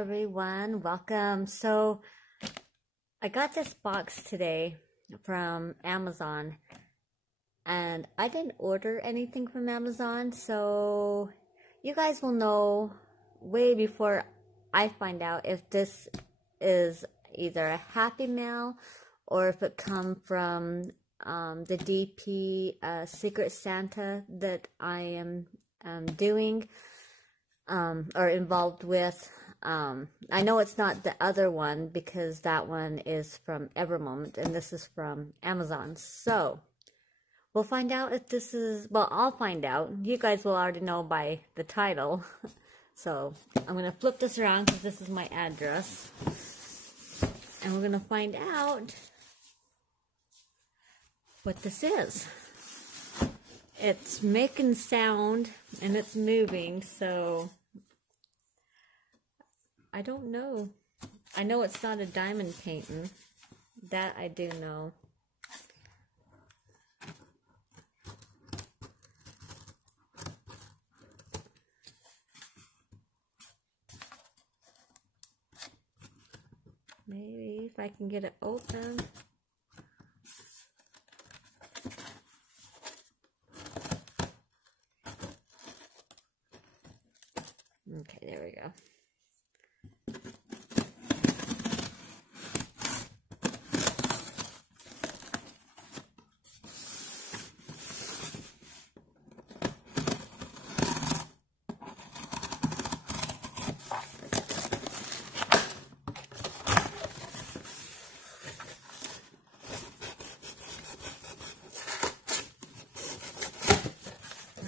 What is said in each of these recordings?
everyone, welcome. So I got this box today from Amazon and I didn't order anything from Amazon, so you guys will know way before I find out if this is either a Happy Mail or if it come from the DP Secret Santa that I am doing or involved with. I know it's not the other one because that one is from Evermoment and this is from Amazon. So we'll find out if this is, well, I'll find out. You guys will already know by the title. So I'm going to flip this around because this is my address. And we're going to find out what this is. It's making sound and it's moving, so I don't know. I know it's not a diamond painting. That I do know. Maybe if I can get it open. Okay, there we go.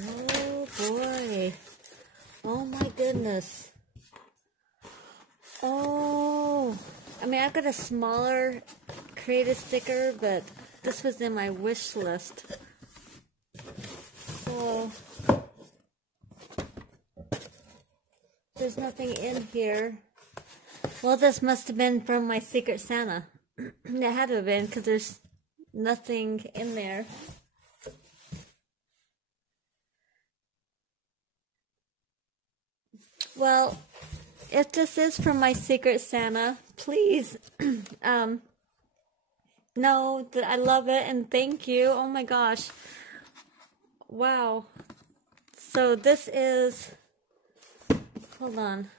Oh boy. Oh my goodness. Oh, I mean, I've got a smaller creative sticker, but this was in my wish list. So there's nothing in here. Well, this must have been from my Secret Santa. It had to have been because there's nothing in there. Well, if this is from my Secret Santa, please know that I love it and thank you. Oh my gosh. Wow. So this is, hold on.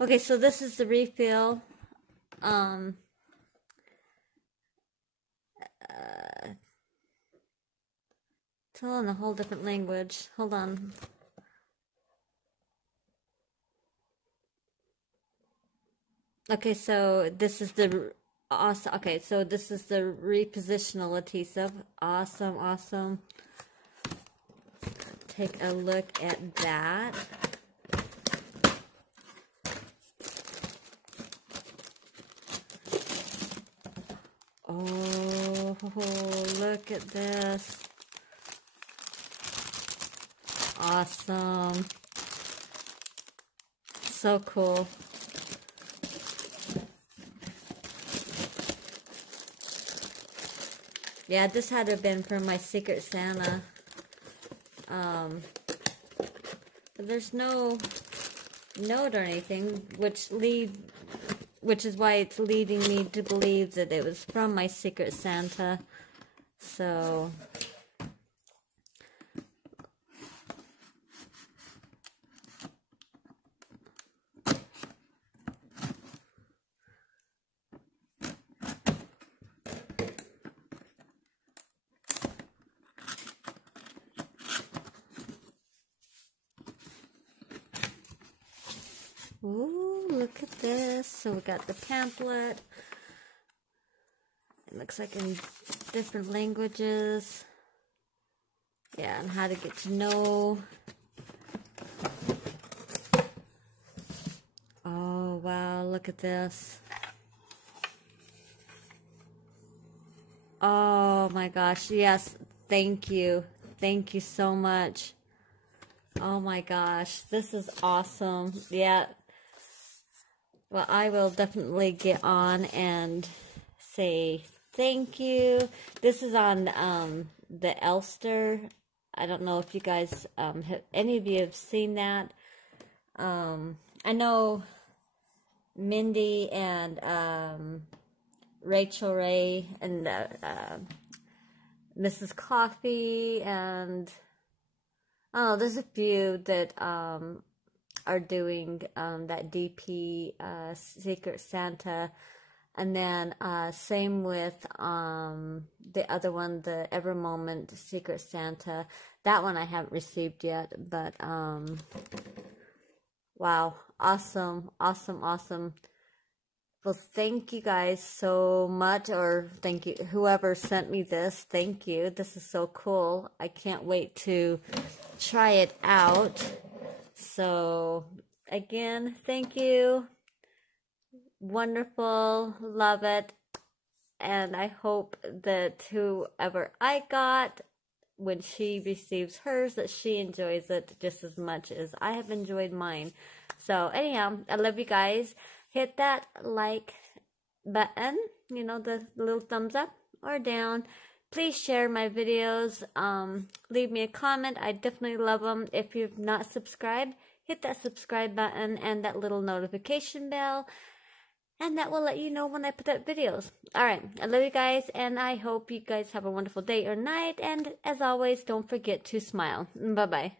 Okay, so this is the refill. It's all in a whole different language. Hold on. Okay, so this is the awesome. Okay, so this is the repositional adhesive. Awesome, awesome. Take a look at that. Oh, look at this. Awesome. So cool. Yeah, this had to have been from my Secret Santa. But there's no note or anything, which is why it's leading me to believe that it was from my Secret Santa. So ooh, look at this. So we got the pamphlet. It looks like in different languages. Yeah, and how to get to know. Oh, wow, look at this. Oh my gosh, yes, thank you. Thank you so much. Oh my gosh, this is awesome. Yeah. Well, I will definitely get on and say thank you. This is on the Elster. I don't know if you guys, any of you have seen that. I know Mindy and Rachel Ray and Mrs. Coffee and oh, there's a few that are doing that DP Secret Santa, and then same with the other one, the Ever Moment Secret Santa. That one I haven't received yet, but wow, awesome, awesome, awesome. Well, thank you guys so much, or thank you, whoever sent me this, thank you. This is so cool. I can't wait to try it out. So, again, thank you. Wonderful, love it. And I hope that whoever I got, when she receives hers, that she enjoys it just as much as I have enjoyed mine. So, anyhow, I love you guys. Hit that like button, you know, the little thumbs up or down. Please share my videos. Leave me a comment. I definitely love them. If you've not subscribed, hit that subscribe button and that little notification bell. And that will let you know when I put up videos. Alright, I love you guys, and I hope you guys have a wonderful day or night. And as always, don't forget to smile. Bye-bye.